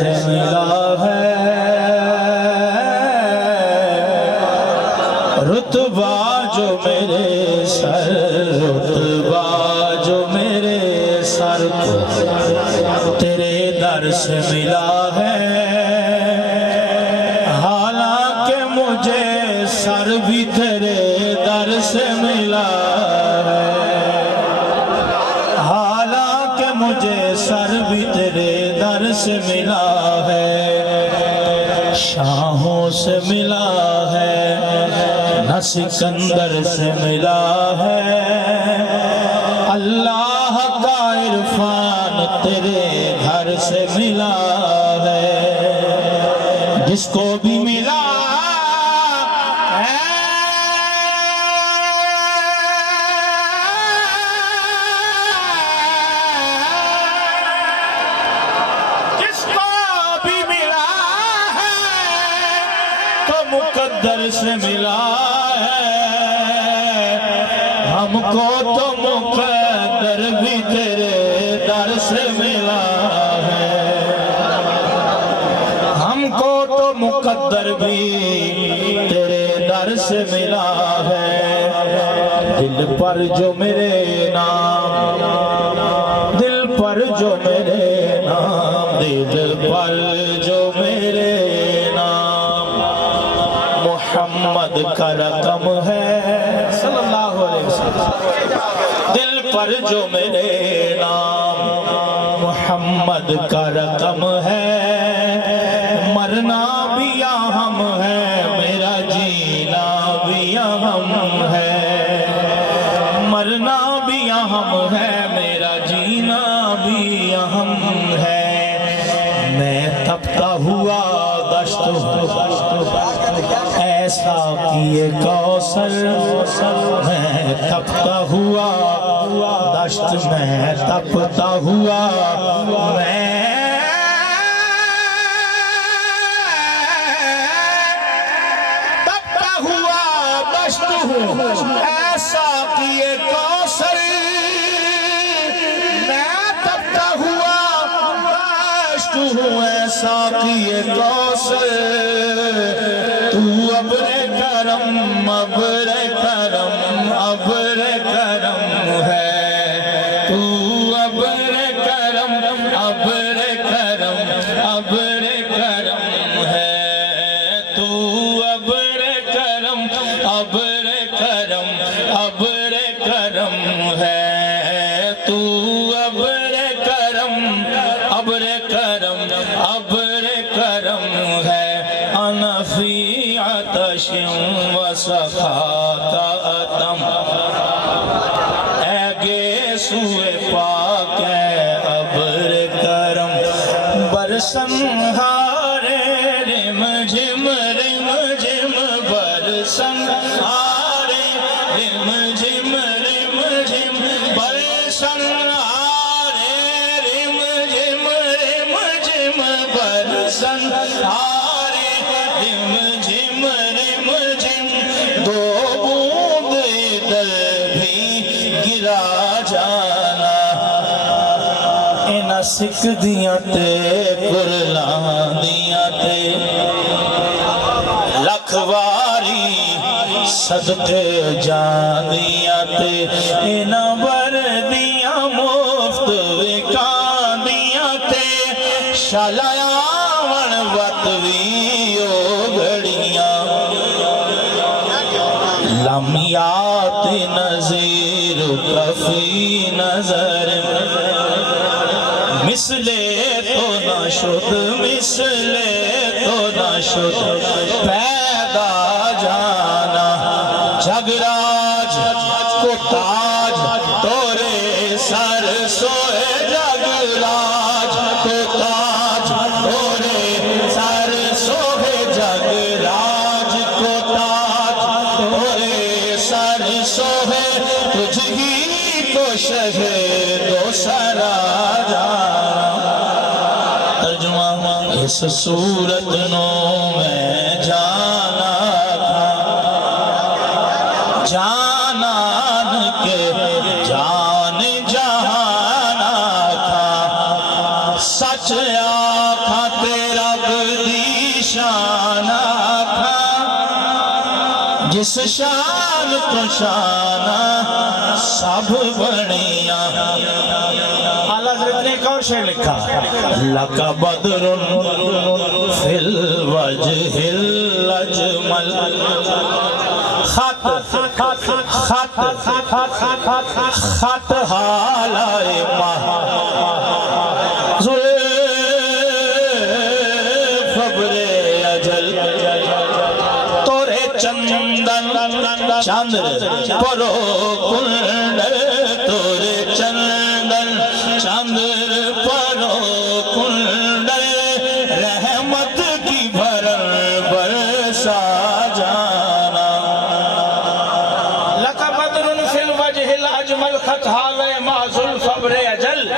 سے ملا ہے رتبہ جو میرے سر رتبہ جو میرے سر کو تیرے در سے ملا ہے حالانکہ مجھے سر بھی تیرے در سے ملا ہے حالانکہ مجھے سر بھی تیرے در سے ملا ہے شاہوں سے ملا ہے نہ سکندر سے ملا ہے اللہ کا عرفان تیرے گھر سے ملا ہے جس کو بھی ملا مقدر سے ملا ہے ہم کو تو مقدر بھی تیرے در سے ملا ہے ہم کو تو مقدر بھی تیرے در سے ملا ہے دل پر جو میرے نام دل پر جو میرے نام دل پر جو میرے محمد کا رقم ہے صلی اللہ علیہ وسلم دل پر جو میرے نام محمد کا رقم ہے مرنا بھی ہم ہے میرا جینا بھی ہم ہے مرنا بھی ہم ہے میرا جینا بھی ہم ہے میں تپتا ہوا دشت ایسا کیے کوثر میں تپتا ہوا دشت میں تپتا ہوا میں تپتا ہوا دشت ہوں ایسا کیے کوثر میں تپتا ہوا دشت ہوں ایسا کیے کوثر تو ابر کرم ابر کرم ابر کرم ہے تو ابر کرم ابر کرم ابر کرم ہے تو ابر کرم ابر کرم ابر کرم ہے تو ابر کرم ابر کرم ابر کرم ہے انا فی عطش و سخاک اتم اے گیسوئے پاک اے ابر کرم برسن ہارے رم جم برسن ہارے رم جم برسن ہارے رم جم برسن ہارے رم جم دو بوند دل بھی گرا جانا اینا سکھ دیاں تے قرلان دیاں تے لکھواری صدقے جان دیاں تے اینا وردیاں مفت وکان دیاں تے شالایا ون وطویو گھڑیاں لمیات نظیر کفی نظر مثلے تو نہ شد مثلے تو نہ شد پیدا جانا جگراج کو تاج تورے سر سوئے جگراج کو تاج تورے سر سوئے جگراج کو تاج تورے سر سوئے تجھ ہی کو شہر دو سرا جانا ترجمہ اس صورت نو میں جانا تھا جانان کے جان جہانا تھا سچ آنکھاں تے جس شان تو شانہ سب بڑیاں اعلیٰ حضرت نے ایک اور شعر لکھا لَكَ بَدْرٌ فِي الْوَجْهِ الْأَجْمَلِ خط حالائے ماہ زلف ابر اجل تورے چندن چاندر پرو کنڈ تورے چندن چاندر پرو کنڈ رحمت کی بھرن برسا جانا لَكَ بَدْرٌ فِي الْوَجْهِ الْأَجْمَلِ خط حالائے ماہ زلف ابر اجل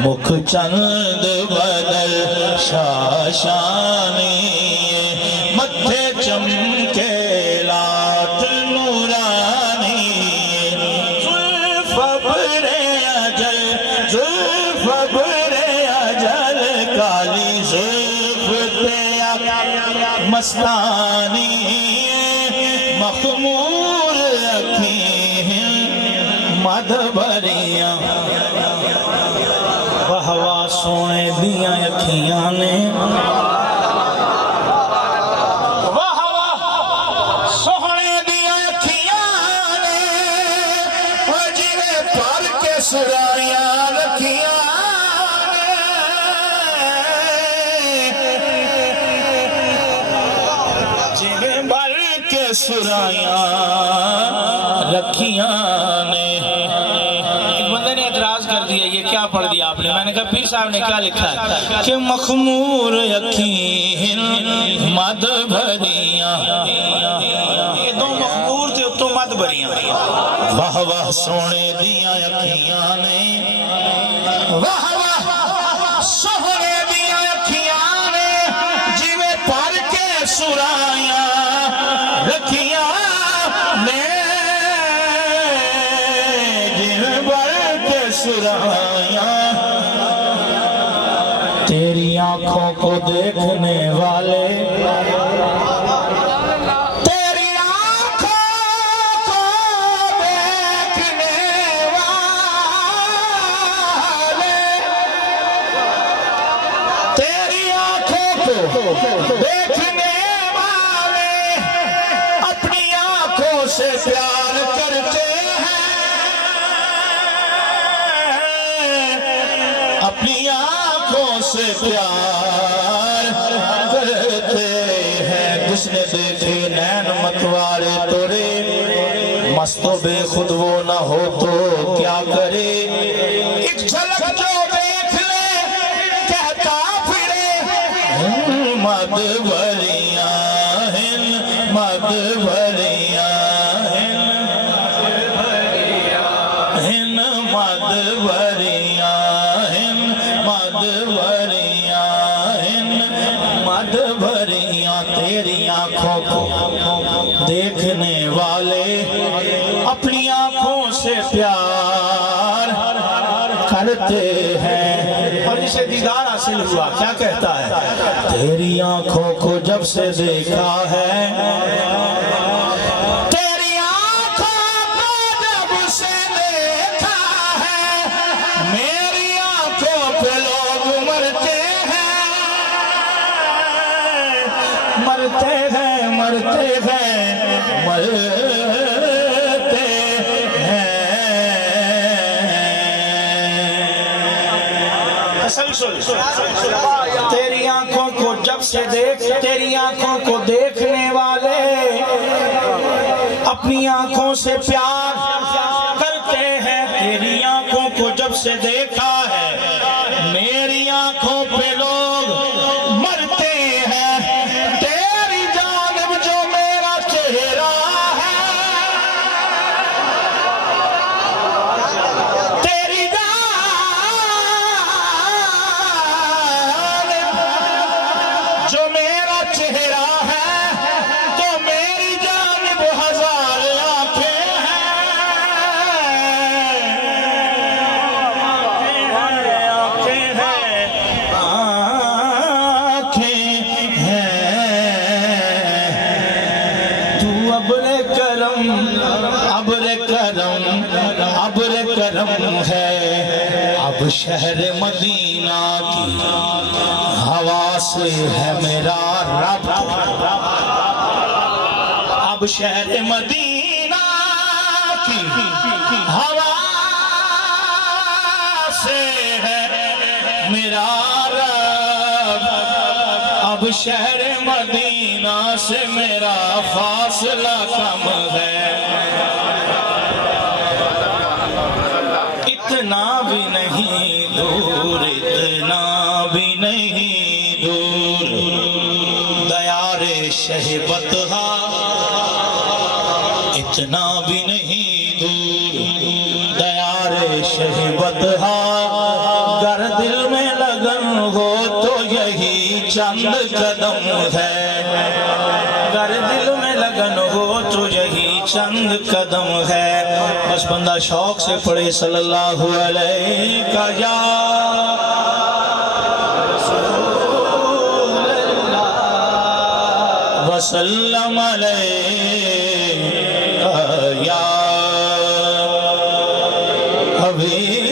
مکھ چند بدل شاشانی متھے چمکے لات نورانی زلف ابر اجل زلف ابر اجل کالی زلف تیا مستانی مخمور اکھیں مدبریاں واہ سونے دیاں اکھیاں نے واہ سونے دیاں اکھیاں نے جویں پر کے سرائیاں رکھیاں جویں پر کے سرائیاں رکھیاں نے یہ کیا پڑھ دیا آپ نے میں نے کہا پیر صاحب نے کیا لکھا ہے کہ مخمور یقین مد بھریاں یہ دو مخمور تھے تو مد بھریاں واہ واہ سونے دیاں یقیاں نے واہ واہ سونے دیاں یقیاں نے جویں پر کے سرائیاں رکھیاں نے سرائیاں تیری آنکھوں کو دیکھنے والے تیری آنکھوں کو دیکھنے والے تیری آنکھوں کو دیکھنے والے اپنی آنکھوں سے پیار کرتے اپنی آنکھوں سے پیار کرتے ہیں جس نے دیکھے نین متوارے تورے مست و بے خود وہ نہ ہو تو کیا کرے ایک جھلک جو دیکھ لے کہتا پھرے مد بھریاں ہیں مد بھریاں ہیں مد بھریاں مد بھریاں تیری آنکھوں کو دیکھنے والے اپنی آنکھوں سے پیار کرتے ہیں اور جسے دیدار حاصل ہوا کیا کہتا ہے تیری آنکھوں کو جب سے دیکھا ہے مرتے ہیں مرتے ہیں مرتے ہیں تیری آنکھوں کو جب سے تیری آنکھوں کو دیکھنے والے اپنی آنکھوں سے پیار کرتے ہیں تیری آنکھوں کو جب سے دیکھا ہے میری آنکھوں پہ لوگ مرتے ہیں تیری جانب جو میرا چہرہ ہے تیری جانب جو میرا چہرہ ہے تو میری جانب ہزار آنکھیں ہیں ابر کرم ابر کرم ابر کرم ہے اب شہر مدینہ کی ہوا سے ہے میرا رب اب شہر مدینہ کی ہوا سے ہے میرا رب اب شہر مدینہ سے میرا فاصلہ کم ہے اتنا بھی نہیں دور اتنا بھی نہیں دور دیار شہبتہا اتنا بھی نہیں دور دیار شہبتہا گر دل میں لگن ہو تو یہی چند قدم ہے گر دل میں لگن ہو تو یہی چند قدم ہے بس بندہ شوق سے پڑھے صلی اللہ علیہ یا وسلم علیہ یا حبیب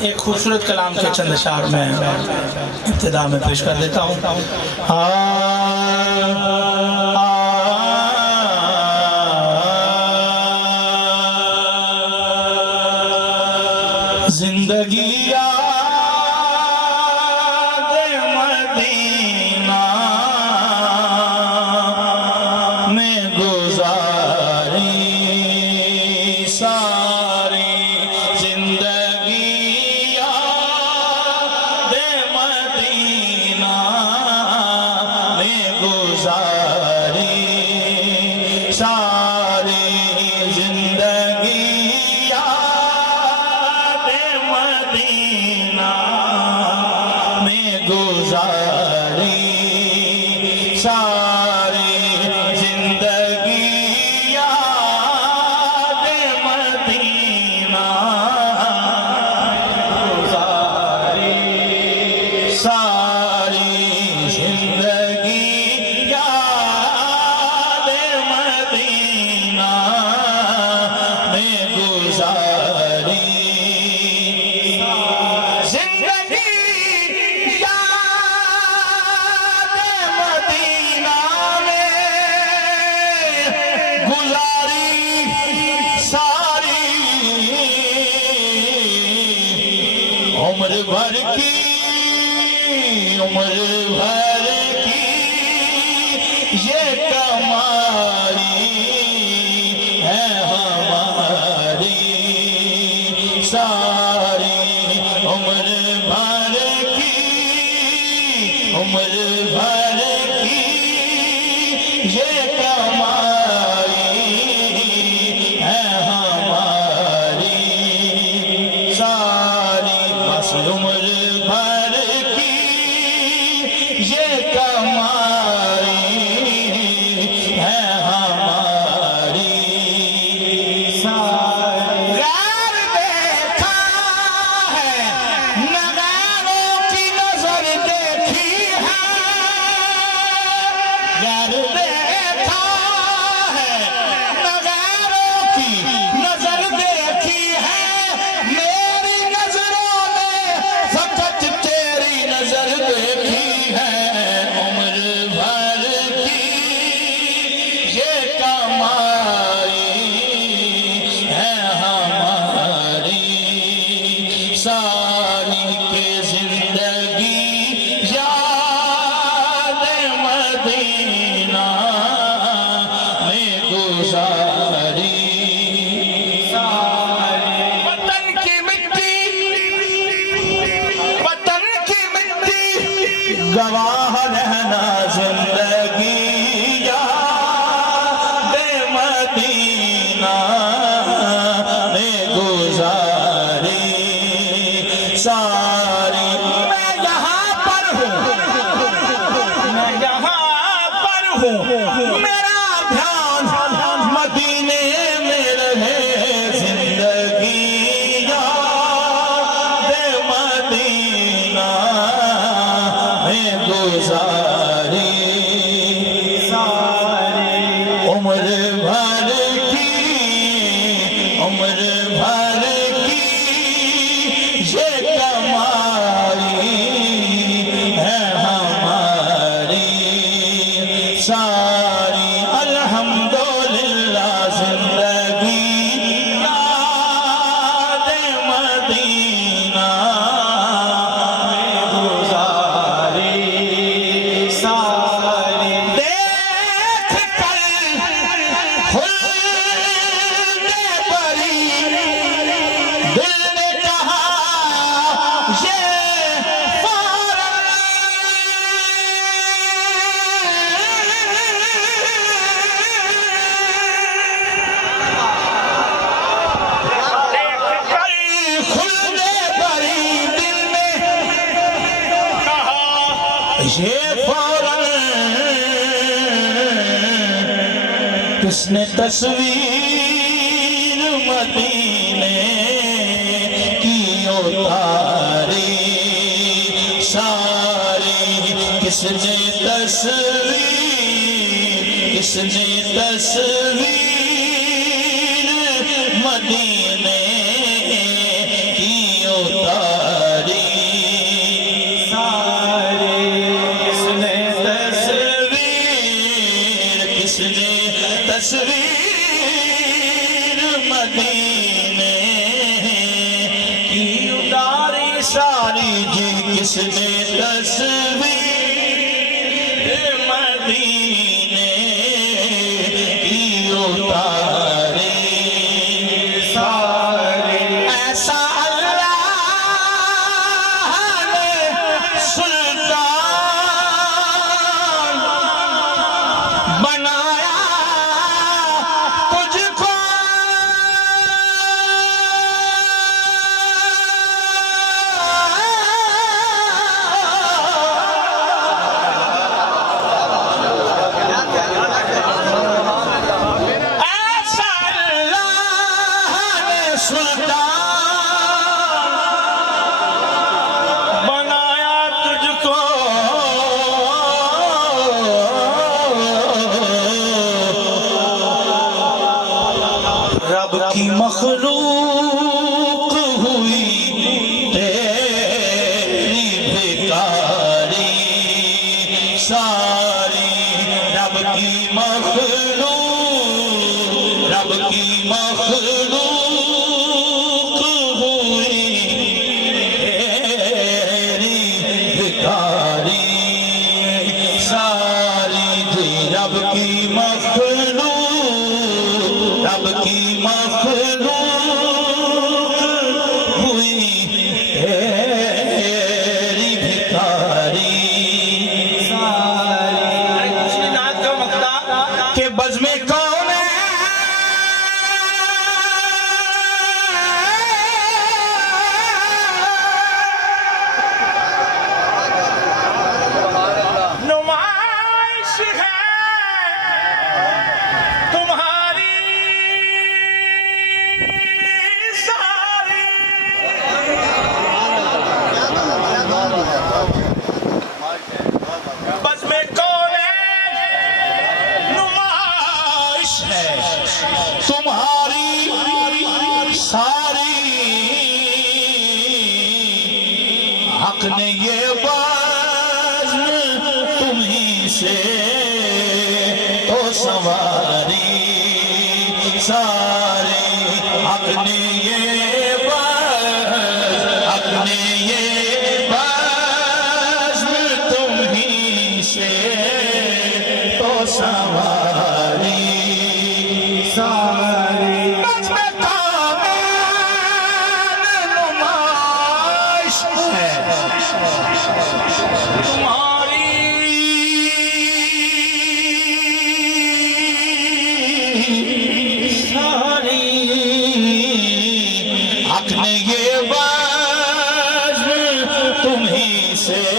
ایک خوبصورت کلام کے چند اشعار میں ابتدا میں پیش کر دیتا ہوں زندگی یاد مدینہ میں گزاری ساری زندگی یاد مدینہ میں گزاری ساری زندگی مدینہ میں گزاری ساری زندگی یاد مدینہ گزاری ساری زندگی یاد مدینہ میں گزاری عمر بھر کی یہ کمائی ہے ہماری ساری عمر بھر کی یہ کمائی ہے ہماری ساری بس عمر بھر کی یہ کمائی ہے ہماری ساری غیر دیکھا ہے نہ غیروں کی نظر دیکھی ہے غیر دیکھا عمر بھر کی یہ کمائی ہے ہماری ساری الحمدللہ زندگی یاد مدینہ میں گزاری ساری دیکھ کر خلد بری دل نے کہا یہ فوراً کس نے تصویر مدینے کی اتاری ساری کس نے تصویر مدینے کی اتاری تصویر مدینے کی اتاری ساری جی کس نے تصویر مدینے کی اتاری ساری ایسا اللہ نے سلطان بنایا رب کی مخلوق ہوئی تیری بھکاری ساری رب کی مخلوق ہوئی تیری بھکاری ساری جی رب کی مخلوق ہوئی تیری بھکاری ساری نعت کا مقطع کہ بزم کون ہے نمائش ہے تمہاری بس میں کون نمائش ہے تمہاری ساری حق نے یہ بزم تمہیں سے تو سواری ساری حق نے یہ تو سواری ساری بزم کامل نمائش ہے تمہاری ساری حق نے یہ بزم تمہیں سے